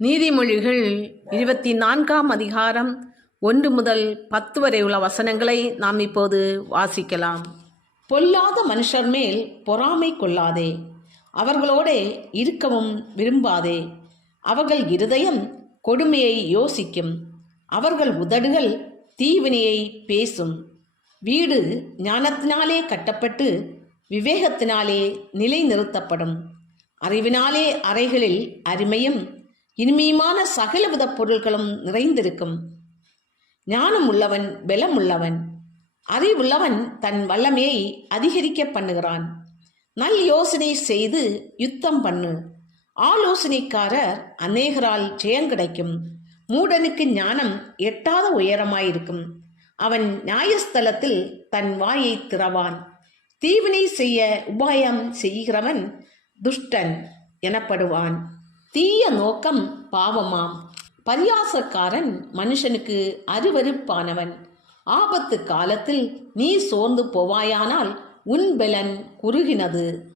நீதிமொழிகள் 24ஆம் அதிகாரம் 1 முதல் 10 வரை உள்ள வசனங்களை நாம் இப்போது வாசிக்கலாம். பொல்லாத மனுஷர் மேல் பொறாமை கொள்ளாதே, அவர்களோடே இருக்கவும் விரும்பாதே. அவர்கள் இருதயம் கொடுமையை யோசிக்கும், அவர்கள் உதடுகள் தீவினையை பேசும். வீடு ஞானத்தினாலே கட்டப்பட்டு விவேகத்தினாலே நிலைநிறுத்தப்படும். அறிவினாலே அறைகளில் அருமையும் இனிமையுமான சகலவித பொருள்களும் நிறைந்திருக்கும். ஞானம் உள்ளவன் பலம் உள்ளவன், அறிவுள்ளவன் தன் வல்லமையை அதிகரிக்க பண்ணுகிறான். நல் யோசனை செய்து யுத்தம் பண்ணு, ஆலோசனைக்காரர் அநேகரால் ஜெயம் கிடைக்கும். மூடனுக்கு ஞானம் எட்டாத உயரமாயிருக்கும், அவன் நியாயஸ்தலத்தில் தன் வாயை திறவான். தீவினை செய்ய உபாயம் செய்கிறவன் துஷ்டன் எனப்படுவான். தீய நோக்கம் பாவமாம், பரியாசக்காரன் மனுஷனுக்கு அருவருப்பானவன். ஆபத்து காலத்தில் நீ சோர்ந்து போவாயானால் உன் பலன் குறுகினது.